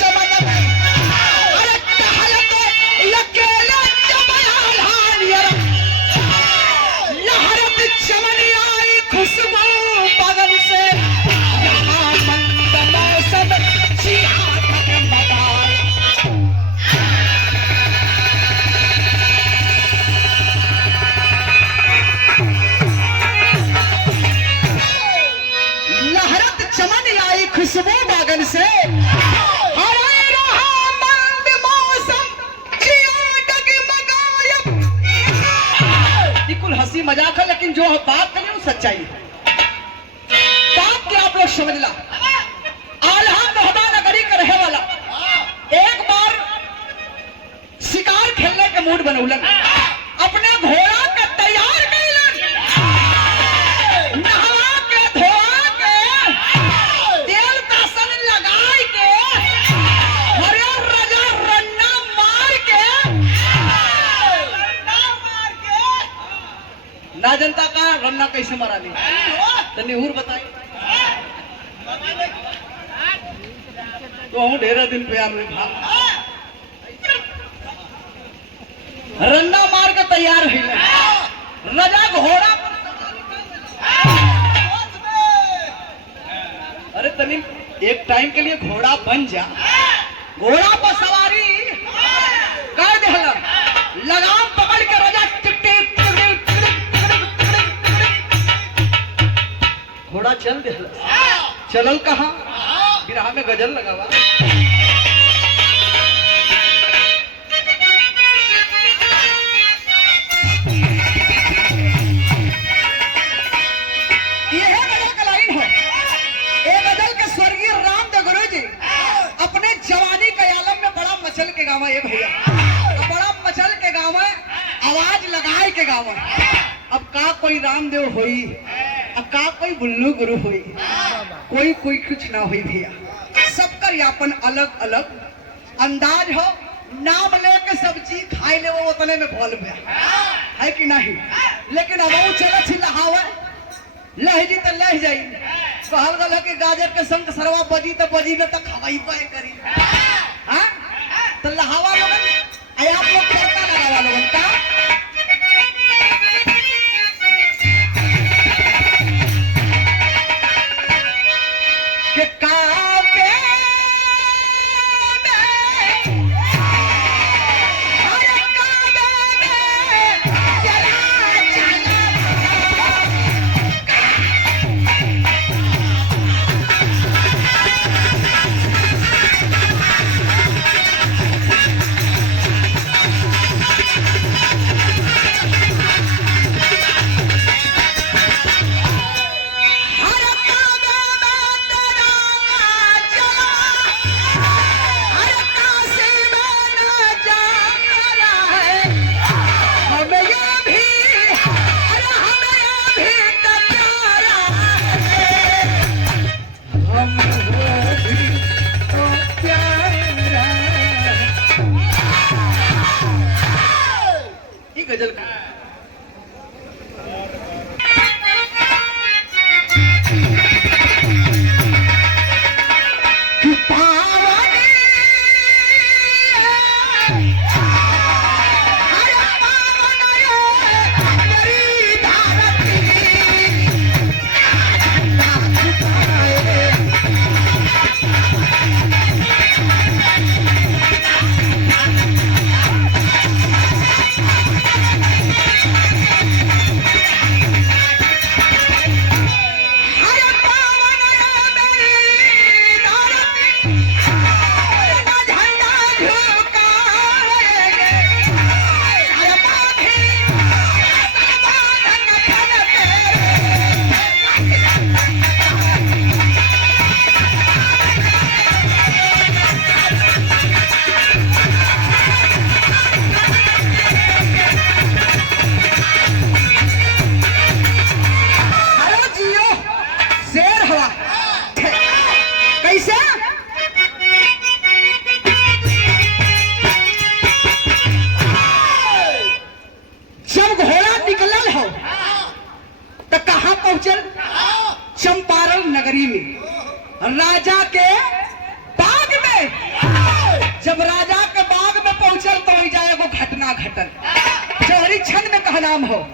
चमन में अरे टहलत अकेला जमाल लहरत चमन आई खुशबू बगल से यहाँ मंद मौसम जिया तक मदार लहरत चमन आई खुशबू बगल से हंसी मजाक है लेकिन जो बात करें वो सच्चाई है। बात क्या आप लोग समझ ला। आल्हा मोहब्बा नगरी का रहे वाला एक बार शिकार खेलने के मूड बनौलन अपने घोड़ा के तैयार कैलन नहवा के धोआ के तेल का सन लगाई के हरे रजा रन्ना मार के ना जनता का रन्ना कैसे मारा नहीं तो निहूर बताई तो हम ढेर दिन प्यार में था रन्ना मार के तैयार है रजा घोड़ा अरे तनी एक टाइम के लिए घोड़ा बन जा घोड़ा पर सवारी कर दे लगाम पकड़ के रजा घोड़ा चल दे चलल कहा बिरहा में गजल लगावा यह गजल का लाइन है ये गजल के स्वर्गीय रामदेव गुरु जी अपने जवानी के आलम में बड़ा मचल के गाँव है भैया बड़ा मचल के गाँव है आवाज लगाए के गाँव है। अब का कोई रामदेव होई अब का कोई बुल्लू गुरु हुई कोई कोई कुछ ना हुई भैया सबका यापन अलग अलग अंदाज हो नाम लेके सब चीज खाई ले वो उतने में बोल में है कि नहीं लेकिन अब वो चल लहावे लह जी तो लह जाई कहल गल कि गाजर के संग सरवा बजी तो बजी न तक हवाई पाए करी हां तो लहावा लोगन आय आप लोग करता लगावा लोगन का के कावे गजल चंपारण नगरी में राजा के बाग में बेहतर जौहरी छंद में कहा नाम हो।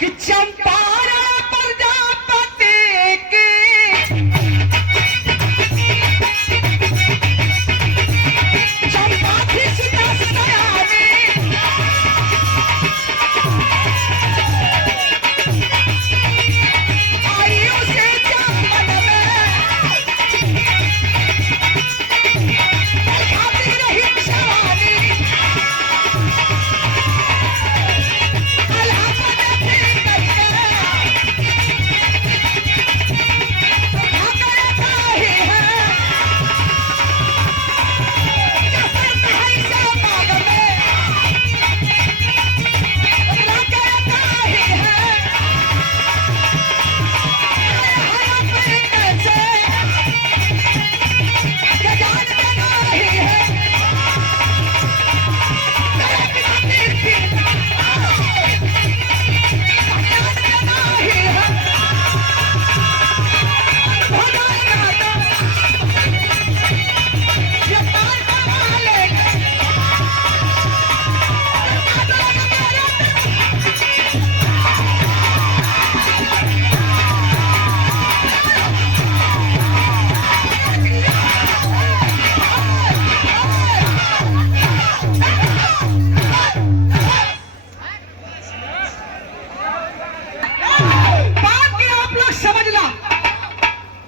कि चंपारण प्रजापति की चंपा थी सीता सयानी आयु से चंपन में खाती रही सवानी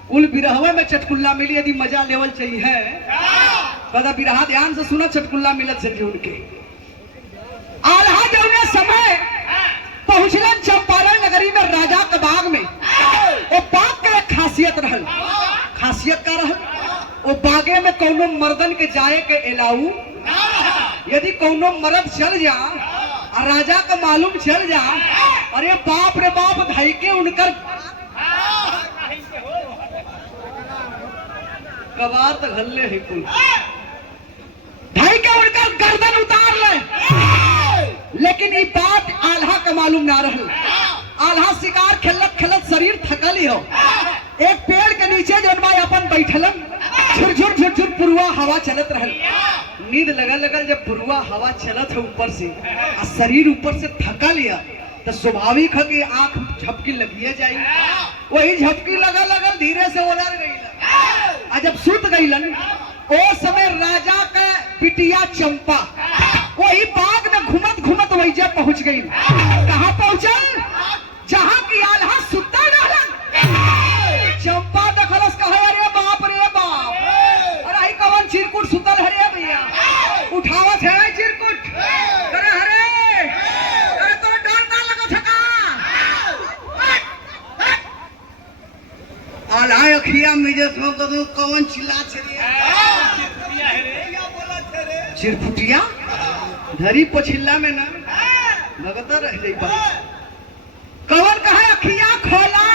कुल बिरहवे में चटकुल्ला मिली यदि मजा लेवल चाहिए है दादा बिरहा ध्यान से सुना चटकुल्ला मिलत से उनके आल्हा जौने समय पहुंचलन चंपारण नगरी में राजा के बाग में वो बाग का एक खासियत रहल। खासियत का रहल वो बागे में कौनो मर्दन के जाए के एलाऊ यदि कौनो मर्द चल जा और राजा का मालूम चल जा अरे बाप रे बाप धई के उनकर कबार तक हल्ले है कुल ढाई के उनकर गर्दन उतार ले। लेकिन ये बात आल्हा का मालूम ना रहल। आल्हा शिकार खेलत खेलत शरीर थकल ही हो एक पेड़ के नीचे जौन भाई अपन बैठलन झुरझुर झुरझुर पुरवा हवा चलत रहल। नींद लगल लगल जब पुरवा हवा चलत है ऊपर से और शरीर ऊपर से थका लिया तो स्वाभाविक है कि आंख झपकी लगिए जाई। वही झपकी लगा लगल धीरे से उलर गई आ जब सुत गईलन ओ समय राजा का पिटिया चंपा वही बाग में घुमत घुमत वही जब पहुंच गई। कहाँ पहुंचल जहाँ की आल्हा सुता रहलन। चंपा देखलस कहे अरे बाप अरे आई कवन चिरकुट सुतल है रे भैया उठावत है चिरकुट अरे अरे तो डर ना लगत है का आल्हा अखिया में जसो कदू कवन चिल्ला छे चिरफुटिया धरी पोछिल्ला में ना लगता रह जाई बात कवन कहे अखिया खोला।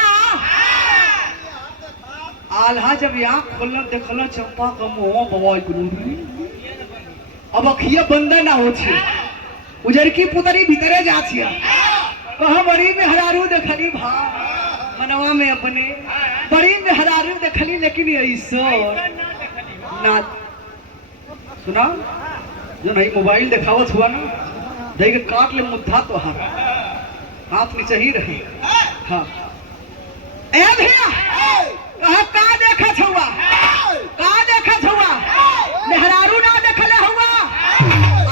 आल्हा जब आँख खोलन देखल चंपा का मुंह बवाई गुरूरी अब अखिया बंद ना हो छे उजरकी पुतरी भीतरे जा छिया कहा बड़ी में हरारू देखली भा मनवा में अपने बड़ी में हरारू देखली लेकिन ऐसा ना सुना जो नहीं मोबाइल दिखावत हुआ ना देख काट ले मुद्दा तो हाथ नीचे ही रहे। हाँ ए भैया कहा का देखत हुआ मेहरारू ना देखले हुआ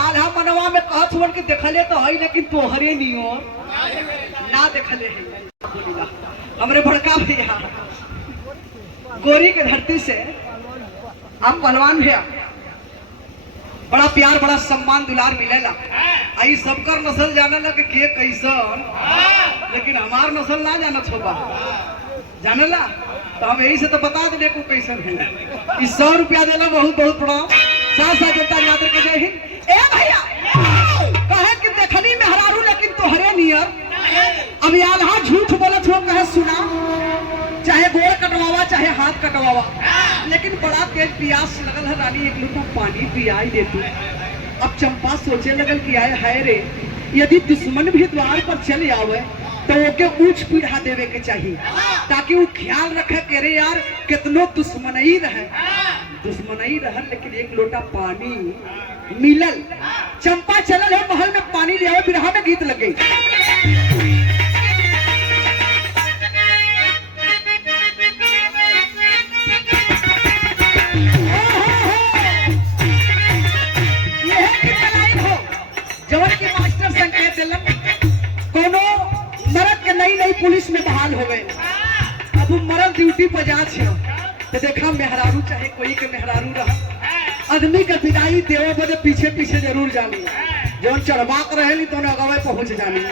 आल्हा मनवा में कहत हुआ कि देखले तो है लेकिन तोहरे नियो ना देखले है। हमरे बड़का भैया गोरी के धरती से हम पहलवान भैया बड़ा प्यार बड़ा सम्मान दुलार मिलेला आई सबकर नस्ल जाने लगे के कैसन लेकिन हमार नस्ल ना जानत होगा जानेला तो हम यही से तो बता दे को कैसन है। 100 रुपया देला बहुत बहुत प्रणाम साथ साथ जनता यात्रा के जय हिंद। ए भैया कहे कि देखनी में हरारू लेकिन तोहरे नियर अब आल्हा झूठ बोलत हो कहे सुना चाहे गोड़ कटवावा चाहे हाथ कटवावा लेकिन बड़ा तेज प्यास लगल है रानी एक लोटा पानी पियाई दे तू। अब चंपा सोचे लगल कि आए हाय रे यदि दुश्मन भी द्वार पर चले आवे तो ओके ऊंच पीढ़ा देवे के चाहिए ताकि वो ख्याल रखे कि अरे यार कितनो दुश्मन ही रहे दुश्मनी रहल लेकिन एक लोटा पानी मिलल। चंपा चलल है महल में पानी ले आओ, बिरहा में गीत लग गई। नई पुलिस में बहाल हो गए, अब मरद ड्यूटी पर जा तो देखा मेहरारू चाहे कोई के मेहरारू रहा, आदमी के विदाई देवे बदे पीछे पीछे जरूर जानी, जौन चढ़वाक रहे तो अगवे पहुंच जानी।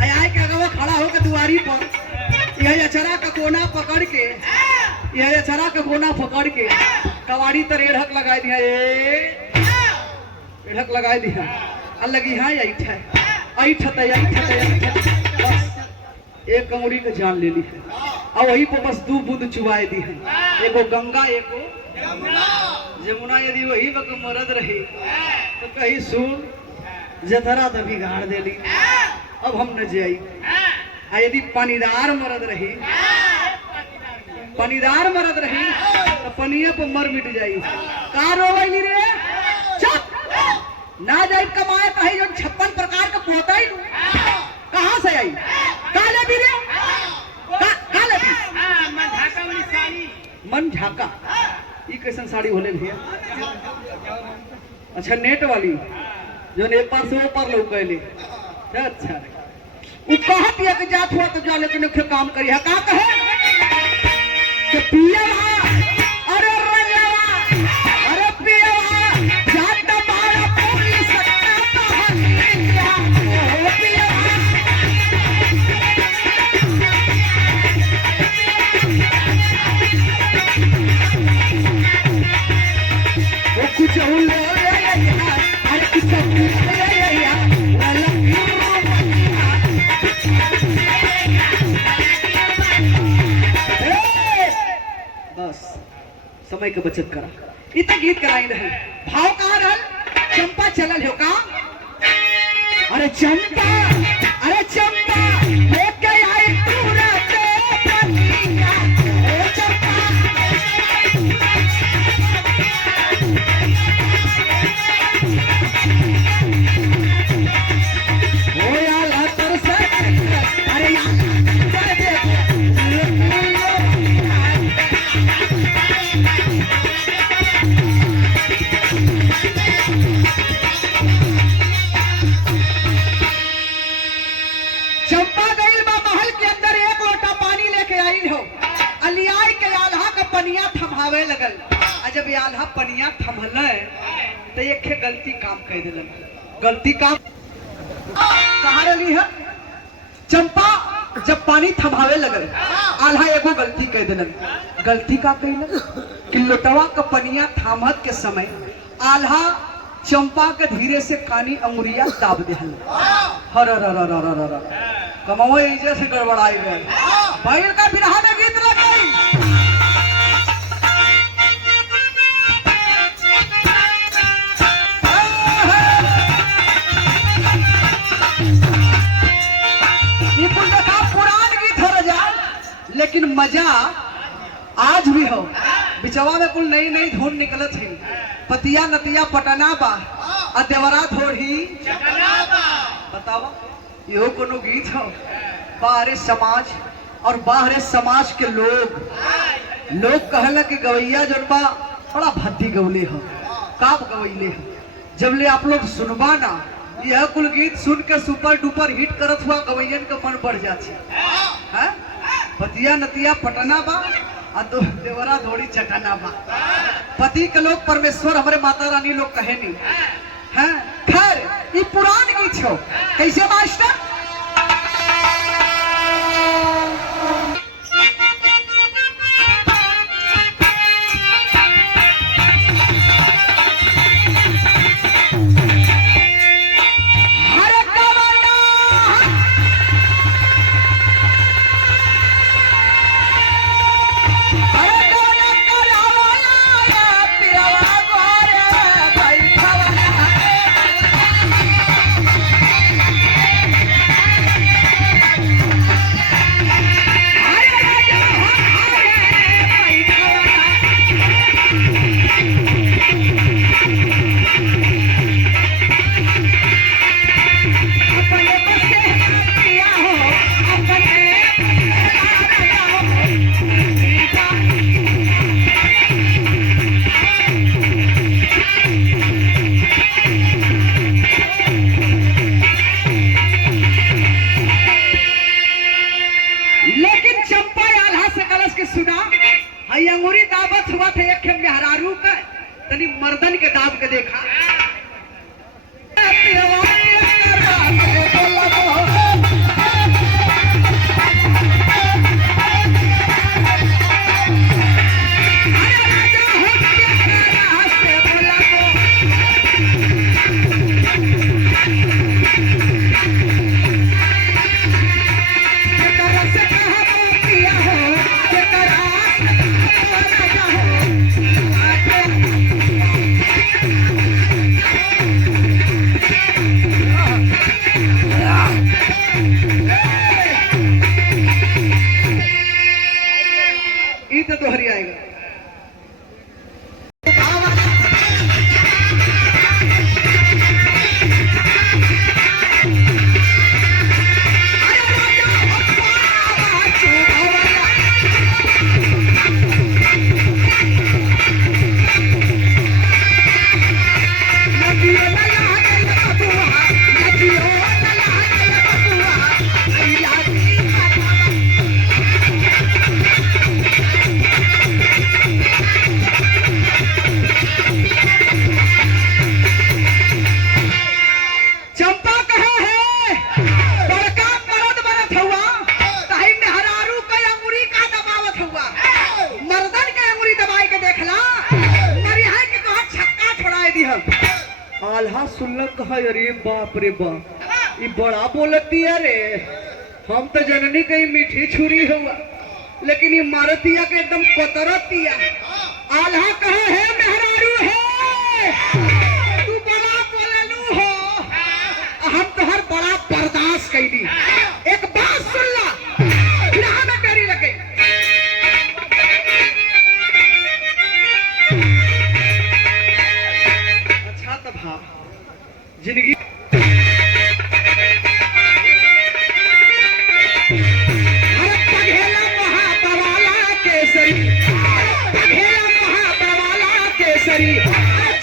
आए के अगवा खड़ा होकर दुआरी पर यह अचरा का कोना पकड़ के, यह अचरा का कोना पकड़ के कवाड़ी तर एढ़क लगा दिया, एढ़क लगा दिया और लगी हाँ बस एक कमरी का जान ले ली है और वही पर बस 2 बूंद चुबाए दी है, एगो गंगा एगो जमुना। यदि वही वक्त मरद रही तो कहीं सुन जतरा तो बिगाड़ देली, अब हम न जाई। यदि पानीदार मरद रही, पानीदार मरद रही तो पनिया पर मर मिट जाई। का रोवैली रे चुप ना जाए कमाए कहीं जो 56 प्रकार का पोता ही कहाँ से आई? काले भी रे काले भी मन ढाका वाली साड़ी, मन ढाका ये कैसन साड़ी होले भैया? अच्छा नेट वाली जो ने पार से ऊपर लोग कहले। अच्छा वो कहत है कि जात हुआ तो जा, लेकिन एक काम करी है। का कहे कि पिया अरे रंगवा अरे पिया जात मारा पुलिस का कहानिया ओ पिया कुछ अरे कुछ बस समय का बचत करा, इतना गीत कराई रहे। भाव कहाँ रहल? चंपा चलल हो का, अरे चंपा अरे चंपा लेके आई पूरा तो पनिया ओ चंपा लगल। जब आल्हा पनिया थमल तो एक गलती काम कह दिलन। गलती काम कहाँ रही है? चंपा जब पानी थमावे लगल आल्हा एगो गलती कह दिलन। गलती का कहिलन कि लोटवा का पनिया थामत के समय आल्हा चंपा के धीरे से कानी अंगुरिया दाब देहल। हर कमाओ इजे से गड़बड़ाई गए भाई का बिरहा में गीत लग गई। लेकिन मजा आज भी हो, बिचवा में कुल नई नई धुन निकलत है। पतिया नतिया पटना बा आ देवरा थोड़ी बतावा, यो कोनो गीत हो। बाहरे समाज और बाहरे समाज के लोग कहला कि गवैया जन बा बड़ा भद्दी गवले हो, काप गवैले हो। जब ले आप लोग सुनबा ना यह कुल गीत सुन के सुपर डुपर हिट करत हुआ गवैयन का मन बढ़ जाती है। पतिया नतिया पटना बा आ तो देवरा धोड़ी चटना बा। पति के लोग परमेश्वर हमारे माता रानी लोग कहे नहीं है। खैर ये पुरान गीत हो। कैसे मास्टर? तनी मर्दन के दाब के देखा। तो हरी आएगा। आल्हा सुनल कहा, अरे बाप रे बाप, ये बड़ा बोलती है रे। हम तो जननी कहीं मीठी छुरी हुआ, लेकिन ये मारतिया के एकदम कतरतिया। आल्हा कहा है मेहरारू है, तू बड़ा बोललू हो, हम तो हर बड़ा बर्दाश्त कैली। एक बात सुन ला, फिर हमें करी लगे। अच्छा तो भाव जिंदगी पघेला महाबवाला केसरी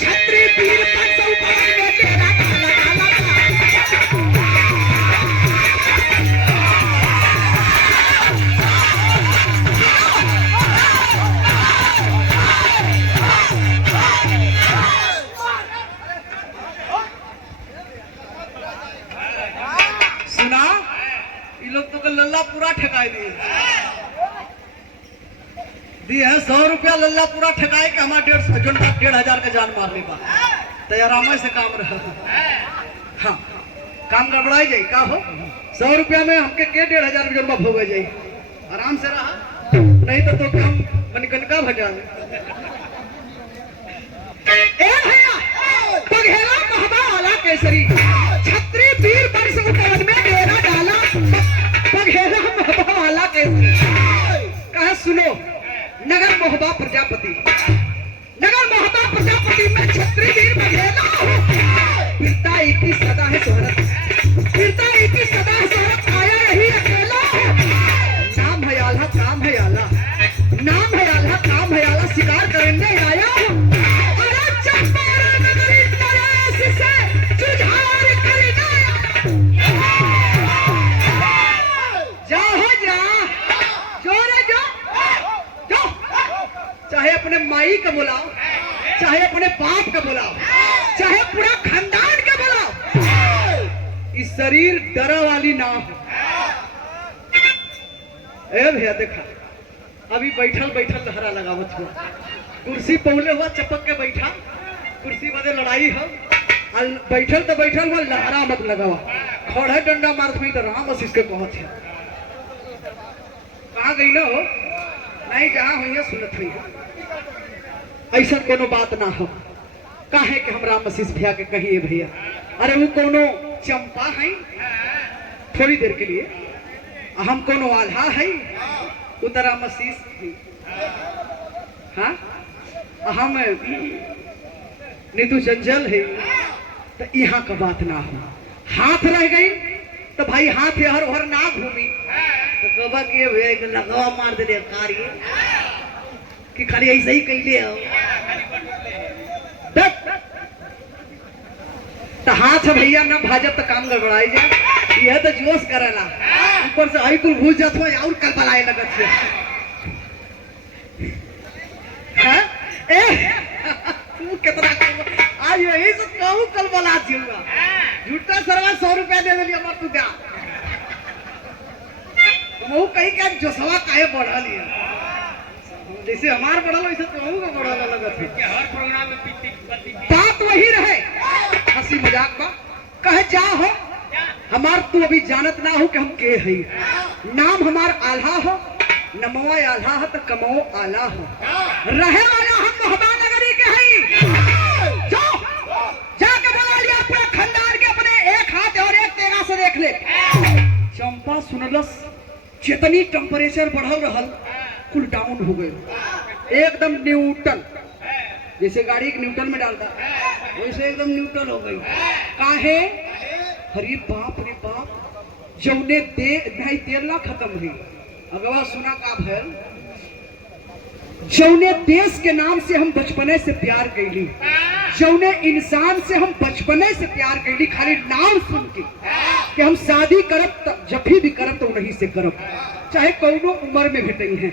छत्री पीर पर सौभाग्य में तेरा काला सुना, ये लोग तो लल्ला पूरा ठकाए दिए है। 100 रुपया लल्ला पूरा ठकाए के हमारा 1,500 का जान मारने का तो आराम से काम रहा। हाँ, काम गड़बड़ाई जाये का हो। 100 रुपया में हमके के 1,500 रुपया भोगे जाये, आराम से रहा। नहीं तो काम मनकनका भजा पघेला महाबवाला केसरी छत्री पीर पर सौभाग्य में डेरा डाला। पघेला महाबवाला केसरी कहा, सुनो नगर मोहबा प्रजापति, नगर मोहबा प्रजापति में छत्री वीर बघेला फिरता एक ही सदा है शोहरत, फिरता एक ही सदा है शोहरत, आया यही अकेला। नाम है आल्हा, काम है आला, नाम है आल्हा, काम है आला, शिकार करने आया। अरे चंपारण नगरी तरास से जुझार करने चाहे अपने माई का बुलाओ, चाहे अपने बाप का बुलाओ, चाहे पूरा खानदान का बुलाओ, इस शरीर डरा वाली ना हो। ए भैया देखा, अभी बैठल बैठल लहरा लगावत हुआ, कुर्सी पौले हुआ चपक के बैठा, कुर्सी बदे लड़ाई हो, बैठल तो बैठल हुआ, लहरा मत लगावा, खड़े डंडा मारत हुई तो राम बस इसके कहत है। कहाँ गई ना हो, नहीं जहाँ हुई है सुनत हुई है। ऐसा कोनो बात ना हो, काहे कि हम राम मसीस भैया के कहिए भैया, अरे वो कोनो चंपा है थोड़ी देर के लिए, हम कोनो आल्हा है उतरा मसीस, हाँ हम नीतू जंजल है, तो यहाँ का बात ना हो। हाथ रह गई तो भाई हाथ हर भर ना घूमी तो कबा के भैया लगावा मार दे कार्य कि खाली ऐसे ही कैले हो। तो हाथ भैया ना भाजब तो काम गड़बड़ाई जाए, यह तो जोश करेला, ऊपर से आई कुल भूल जात हो और कल बलाए लगत है। कही क्या जोशवा काहे बढ़ा लिया जैसे हमार बढ़ल वैसे तुम का बढ़ल लगत है हर प्रोग्राम में पीती बात वही रहे हंसी मजाक का कहे जा हो हमार तू अभी जानत ना हो कि हम के हई नाम हमार आल्हा हो नमवा आल्हा हो तो कमो आला हो रहे वाला हम मोहबा नगरी के हई जाओ जाके बुला लिया पूरा खानदान के अपने एक हाथ और एक तेगा से देख ले चंपा सुनलस जितनी टेम्परेचर बढ़ल रहल कुल डाउन हो गए एकदम न्यूट्रल जैसे गाड़ी एक न्यूट्रल में डालता वैसे एकदम न्यूट्रल हो गई काहे अरे बाप रे बाप जौने दे नहीं तेरला खत्म हुई अगवा सुना का भैल जौने देश के नाम से हम बचपने से प्यार कैली जौने इंसान से हम बचपने से प्यार कैली खाली नाम सुन के कि हम शादी करब जब भी करब तो नहीं से करब चाहे कोनो उम्र में भेटे हैं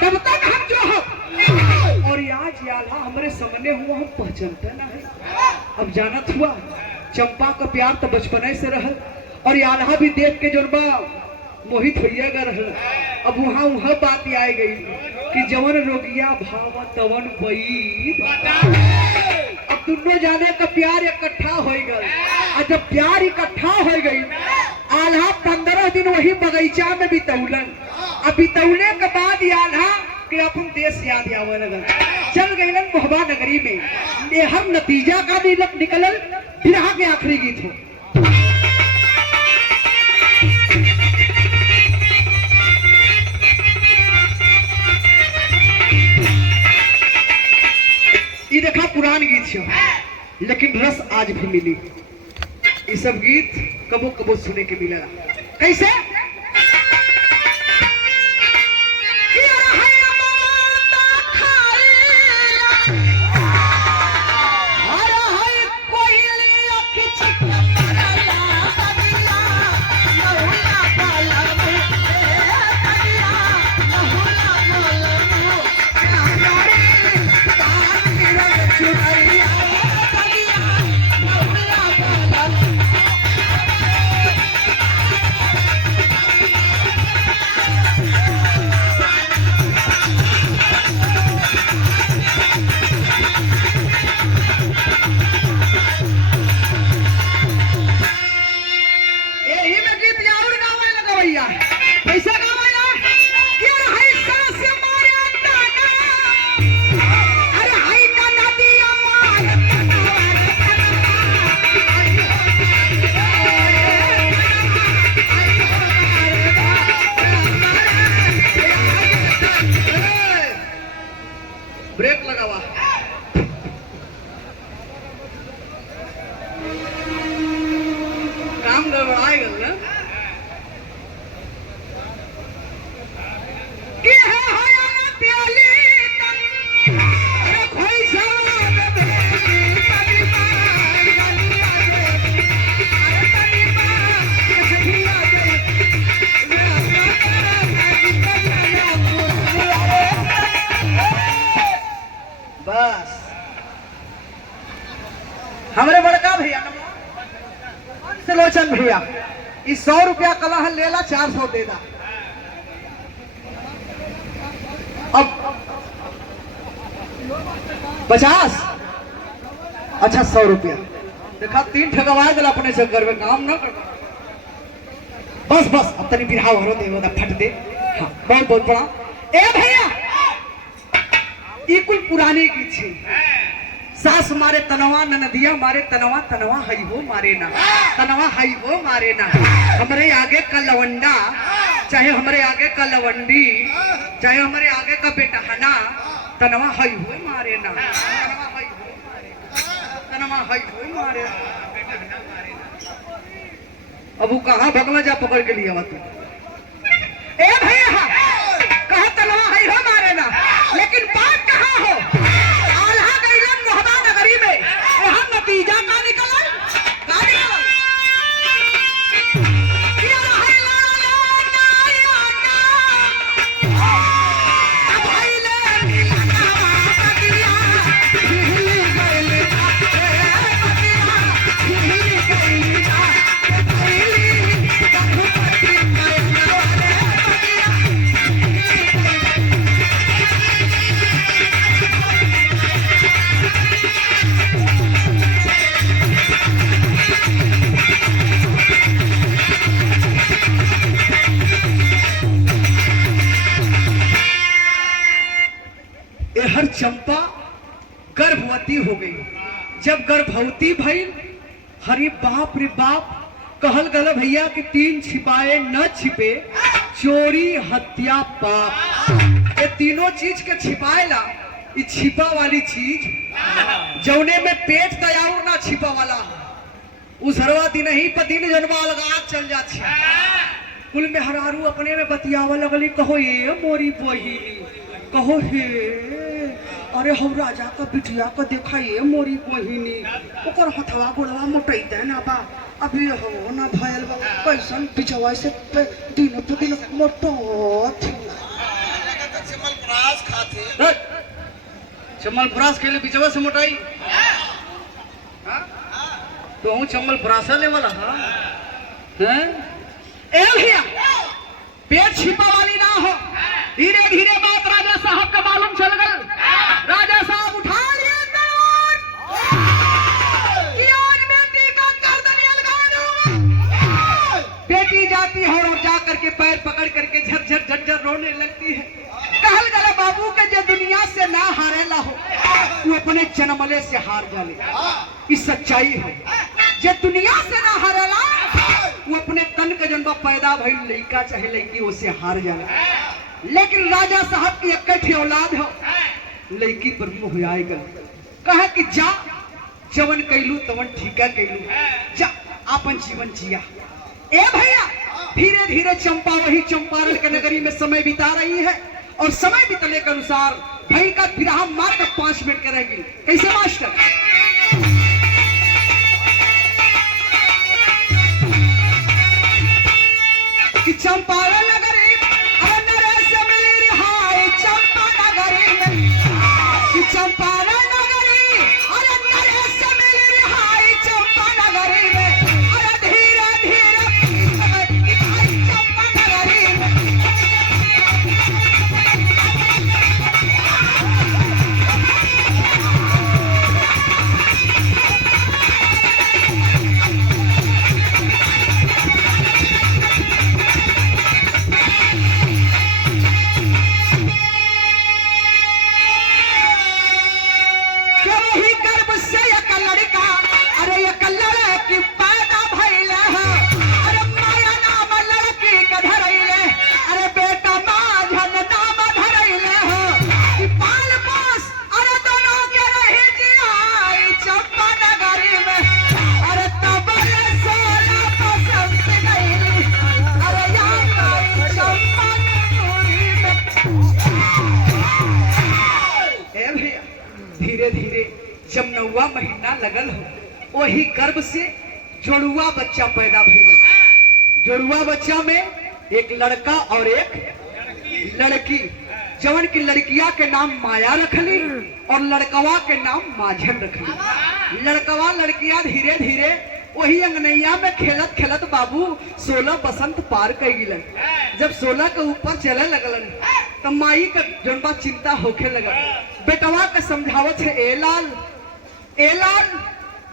तब तक हम जो हम और आज याला हमारे सामने हुआ हम पहचानते ना है अब जानत हुआ चंपा का प्यार तो बचपने से रहा और याला भी देख के जुर्बा मोहित होइएगा रहा अब वहाँ वह बात आ गई कि जवन रोगिया भाव तवन वही अब दोनों जाने का प्यार इकट्ठा हो गई और जब प्यार इकट्ठा हो गई आल्हा 15 दिन वही बगीचा में बितौलन अब बितौले के बाद आल्हा कि अपन देश याद आवे लगल चल गए मोहबा नगरी में ये हर नतीजा का निकलल बिरहा के आखिरी गीत हो ये देखा पुरान गीत छो लेकिन रस आज भी मिली ये सब गीत कबो कबो सुने के मिलेगा कैसे ब्रेक लगावा काम गड़बड़ाए गल ना के है हयाना प्याली तन खोई जान भेली तनी मार गलिया दे अरे तनी मार सखिया दे बस हमारे बड़का भैया लोचन भैया इस 100 रुपया कलह लेला 400 देना अब 50 अच्छा 100 रुपया देखा 3 ठगवा दिला अपने चक्कर में काम ना कर बस बस अब तनी बिरहा हो दे फट दे हाँ बहुत बहुत बड़ा ए भैया ये कुल पुराने गीत छे सास मारे तनवा ननदिया मारे तनवा तनवा हई हो मारे ना तनवा हई हो मारे ना हमारे आगे का लवंडा चाहे हमारे आगे का लवंडी चाहे हमारे आगे का बेटा हना तनवा हई हो मारे ना तनवा हई हो मारे अब वो कहाँ भगला जा पकड़ के लिया तू ए भैया कहा तनवा हई हो मारे ना लेकिन बात कहाँ हो आल्हा गईलन मोहबा नगरी में वहां नतीजा का निकला गर्भवती हो गई। जब गर्भवती भइल, हरे बाप रे बाप, कहल गल भैया कि 3 छिपाए न छिपे, चोरी हत्या पाप। ये तीनों चीज के छिपाएला, ये छिपा वाली चीज जौने में पेट तैयार ना छिपा वाला, उसरवा दिन ही पर दिन जनवा लगा चल जाती। कुल में हरारू अपने में बतियावा लगली, कहो ये मोरी बहिनी, कहो हे अरे हम राजा का बिटिया का देखा ये मोरी बहिनी, ओकर हथवा गोड़वा मोटैते ना बा, अभी हो ना भयल बा, कैसन बिचवा से दिन पे दिन मोटोत। चमल प्रास के लिए बिचवा से मोटाई, तो हूँ चमल प्रासा ले वाला हैं? ए भैया, पेट छिपा वाली ना हो। धीरे धीरे बात राजा साहब का मालूम चल गल। राजा साहब उठा लिए तलवार, बेटी का गर्दन अलगा दूंगा। बेटी जाती है और जा करके पैर पकड़ करके झरझर झरझर रोने लगती है। कहल गला बाबू के जो दुनिया से ना हारेला हो, वो अपने जन्मले से हार जाले। इस सच्चाई है, जो दुनिया से ना हारेला, वो अपने तन के जन्म पैदा भइल लड़का चाहे लड़की उसे हार जाला। लेकिन राजा साहब की इकट्ठी औलाद हो, लड़की पर मुँह आए गल, कहा कि जा जवन कैलू तवन ठीका कैलू, जा अपन जीवन जिया। ए भैया, धीरे धीरे चंपा वही चंपारण के नगरी में समय बिता रही है, और समय बितने के अनुसार भाई का विराह मात्र 5 मिनट के रह गई। कैसे मास्टर? कि चंपारण नगरी नरेश मिली रिहाई, चंपा नगरी में कि चंपारण नगरी अरे नरेश मिली रिहाई, चंपा नगरी में अरे धीरे धीरे चंपा नगरी में। धीरे धीरे जब 9वां महीना लगल हो, वही गर्भ से जोड़ुआ बच्चा पैदा भइल। जोड़ुआ बच्चा में एक लड़का और एक लड़की, जवन की लड़किया के नाम माया रखली और लड़कवा के नाम माझन रखली। लड़कवा लड़किया धीरे धीरे वही अंगनैया में खेलत खेलत बाबू 16 बसंत पार कर गिलन। जब 16 के ऊपर चले लगलन, तो माई का जनबा चिंता होखे लगल। बेटवा के समझावत है, ए लाल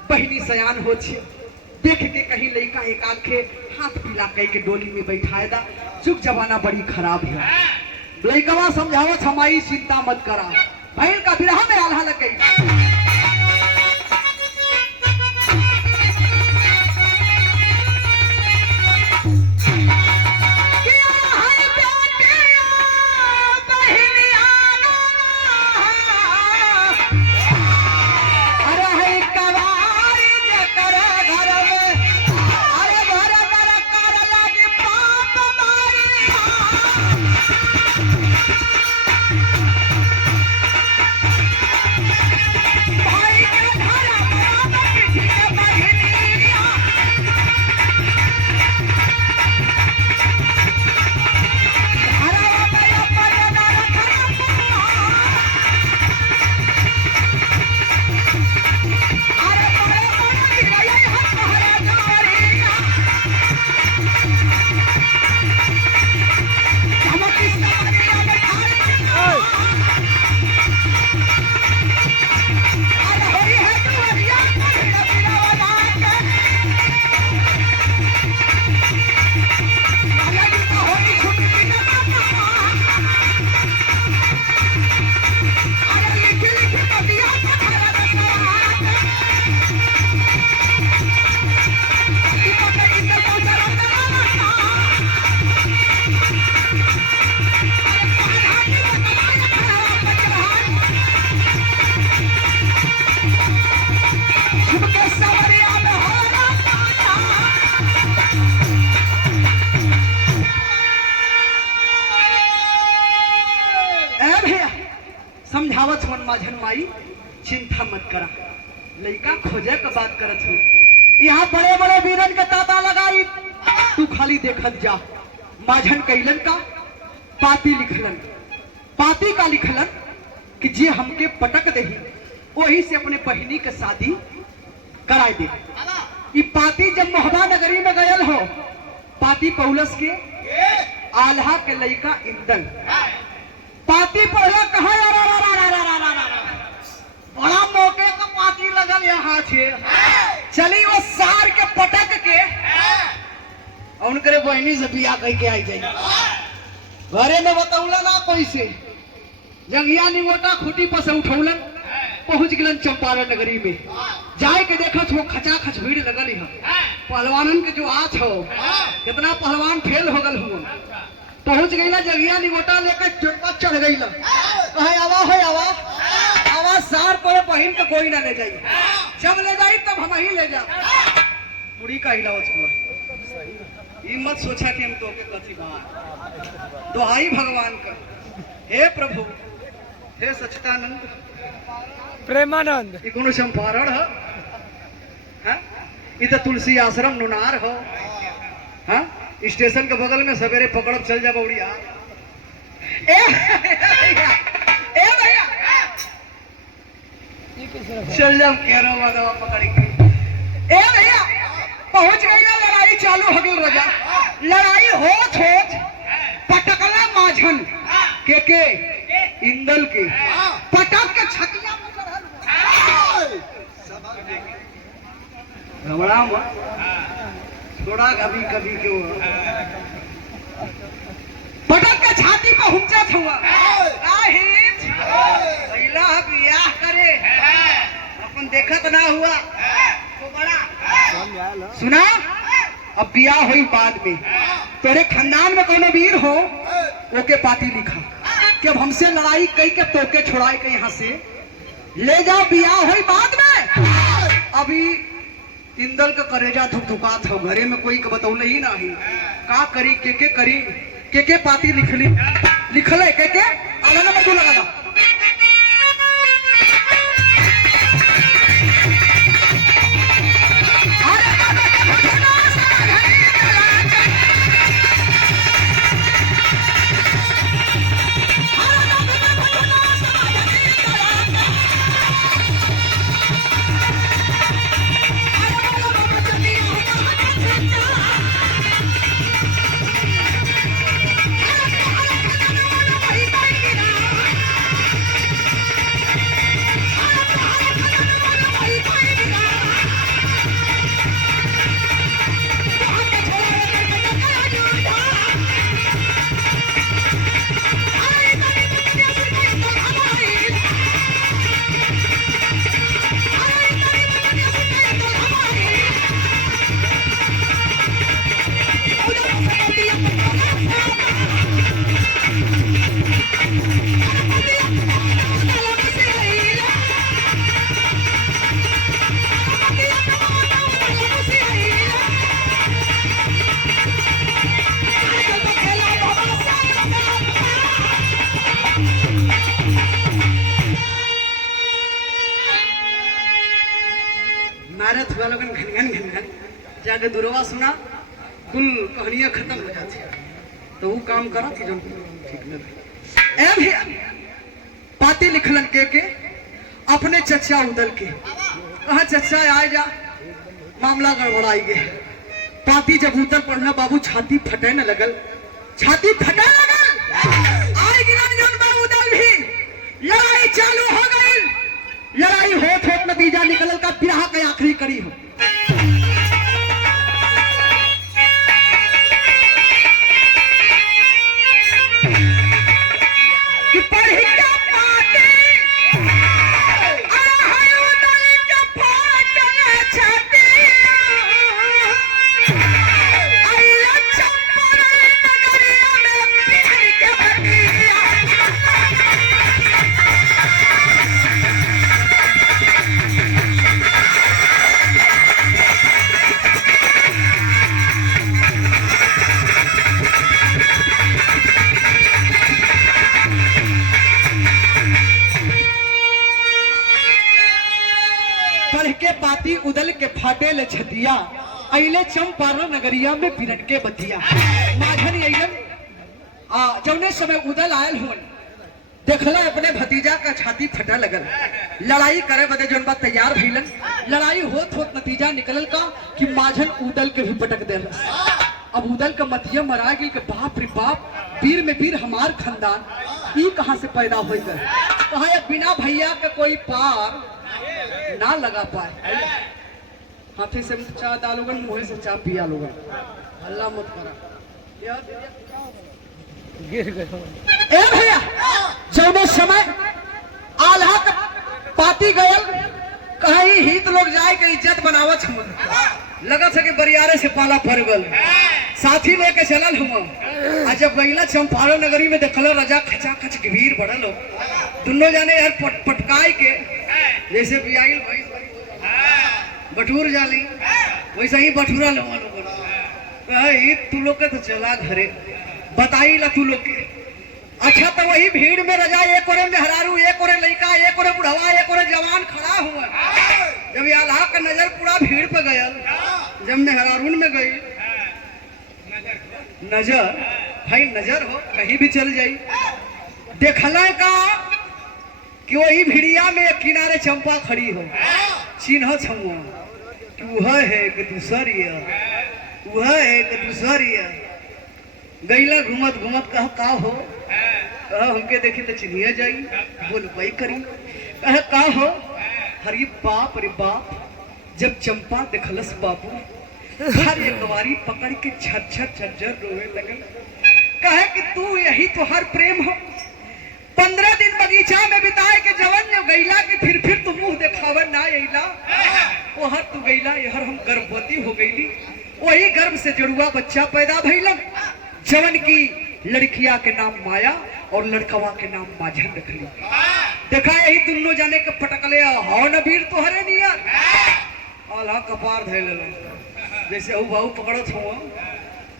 बहिनी सयान हो छे, देख के कहीं लड़का एक आंखे हाथ पीला कह के डोली में बैठाए दा, चुक जमाना बड़ी खराब है। लड़कवा समझावत, हमारी चिंता मत करा, भैल का बिरहा में आल्हा लग गई। गुस्सा मत करा, लड़का खोजे के बात करत हो। यहाँ बड़े बड़े वीरन के ताता लगाई, तू खाली देखत जा। माझन कैलन का पाती लिखलन, पाती का लिखलन कि जे हमके पटक दही वही से अपने बहिनी के शादी कराए दे। ई पाती जब मोहबा नगरी में गयल हो, पाती पौलस के आल्हा के लड़का इंदल पाती पहला कहा बड़ा मौके का पाती लगल यहाँ छे, चली वो सार के पटक के उनके बहनी से बिया कह के आई जाए। घरे में बतौला ना कोई से, जंगिया निमोटा खूटी पर से उठौलन, पहुंच गलन चंपारण नगरी में। जाए के देखत हो खचा खच भीड़ लगल है, पहलवानन के जो आछ हो, कितना पहलवान फेल हो गल हुआ। पहुंच गई ना जंगिया निमोटा लेकर चोटा चढ़ गई ला, कहे आवा हो आवा आवा सार पर बहन के कोई ना ले जाई, जब ले जाई तब हम ही ले जा। पूरी का हिलावत हुआ, ये मत सोचा कि हम तो के कथी बात, दुहाई भगवान का, हे प्रभु हे सच्चिदानंद प्रेमानंद, ये कोनो चंपारण है, हैं? ये तो तुलसी आश्रम नुनार हो, हैं? स्टेशन के बगल में सवेरे पकड़ब चल जा बौड़िया। ए भैया चल जाओ केरो वाला पकड़ी। ए भैया पहुंच गई ना, लड़ाई चालू हो गई रजा, लड़ाई होत होत पटकला माझन के इंदल के पटक के छतिया में चढ़ल घबरा मत, थोड़ा कभी कभी क्यों पटक के छाती पे हुमचा हुआ। पहला बियाह करे अपन देखत ना हुआ तो बड़ा सुना, अब बियाह हुई बाद में। तेरे खानदान में कोनो वीर हो ओके पाती लिखा कि अब हमसे लड़ाई कई के तोके छुड़ाए के यहाँ से ले जाओ, बियाह हुई बाद में। अभी इंदल का करेजा धुकधुकात हो, घरे में कोई बतौले ही नहीं का करी के करी के पाती लिखले के आला में तू लगा जाके दुरवा सुना, कुल कहानियां खत्म हो जाती, तो वो काम करा कि जो ठीक नहीं। ए भैया पाती लिखलन के अपने चचा उदल के कहा, चचा आए जा, मामला गड़बड़ाई गए। पाती जब उतर पड़ना बाबू छाती फटे न लगल, छाती फटे लगल, आए गिरा बाबू उदल भी लड़ाई चालू हो गई। लड़ाई होत होत नतीजा निकलल का बिरहा के आखिरी करी हो। पढ़ के पाती उदल के फाटे ले छतिया, अइले चंपारण नगरिया में पिरट के बतिया। माझन अइलन जौने समय उदल आयल हुन, देखला अपने भतीजा का छाती फटा लगल, लड़ाई करे बदे जौन बात तैयार भइलन। लड़ाई होत होत नतीजा निकलल का कि माझन उदल के भी पटक देलस। अब उदल का मतिया मरा गई कि बाप रे बाप, वीर में वीर हमार खानदान, ई कहां से पैदा हो गए। कहा ये बिना भैया के कोई पार ना लगा पाए। हाथी से चाह डालोगन, मुंह से चाह पिया लोगन, हल्ला मत करा। गिर गए। ए भैया, जौने समय आल्हा के पाती गयल, कहीं हित लोग जाए के इज्जत बनावत हम, लगा था कि बरियारे से पाला पड़ गल, साथी लेके चलल हम। आज जब गईला चंपारण नगरी में देखल राजा खचा खच भीड़ बढ़ल हो, दोनों जाने यार पटकाई के जैसे बियाइल बटूर जाली वैसे ही बटूरा लोग तू लोग के तो चला घरे बताई ला तू लोग के। अच्छा तो वही भीड़ में रजा एक ओरे मेहरारू, एक ओरे लड़का, एक ओरे बुढ़वा, एक ओरे जवान खड़ा हुआ। जब आल्हा का नजर पूरा भीड़ पे गया, जब मेहरारून में गई नजर, भाई नजर हो कहीं भी चल जाई, देखला का कि वही भिड़िया में एक किनारे चंपा खड़ी हो, चिन्ह छमुआ वह है कि दूसरी वह है कि दूसरी। गईला घूमत घूमत कह का हो, कह हमके देखी तो चिन्हिया जाई, बोल वही करी। कह का हो, हरी बाप रे बाप, जब चंपा देखलस बाबू, हर एक बारी पकड़ के झरझर झरझर रोने लगल। कहे कि तू यही तो हर प्रेम हो, 15 दिन बगीचा में बिताए के जवन जो गईला कि फिर तू मुंह देखावन ना अइला, वो हर तू गईला यहर हम गर्भवती हो गईली, वही गर्भ से जुड़ुआ बच्चा पैदा भइलन, जवन की लड़किया के नाम माया और लड़कवा के नाम माझन रखली। देखा यही दोनों जाने के पटकले हो न वीर तोहरे नियर, आल्हा कपार धैल जैसे हु बाहू पकड़त हो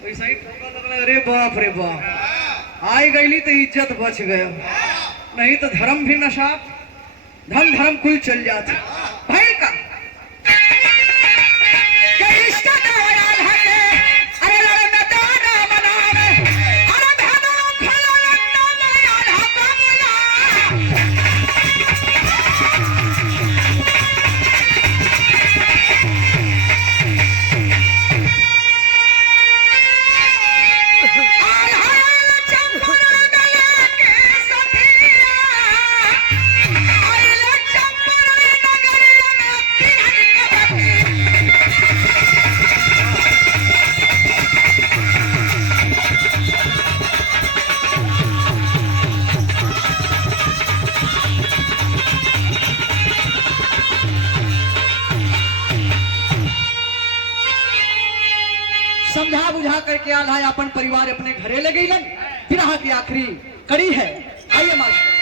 वैसे ही ठोका लगल। अरे बाप रे बाप, आई गईली तो इज्जत बच गया, नहीं तो धर्म भी नशा, धर्म कुल चल जाते। भाई का समझा बुझा करके आल्हा अपन परिवार अपने घरे ले गईलन। फिर की आखिरी कड़ी है, आइए मास्टर।